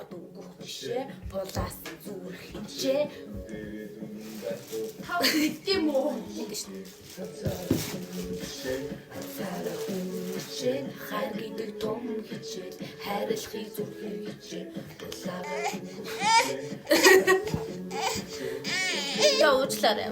Адуугүйх бишээ булаас зүрх хичээ тав тийм үү цара хүчээ хайр гэдэг том хичээл хайрлахыг зүрхээ хичээ булаа яа уучлаарай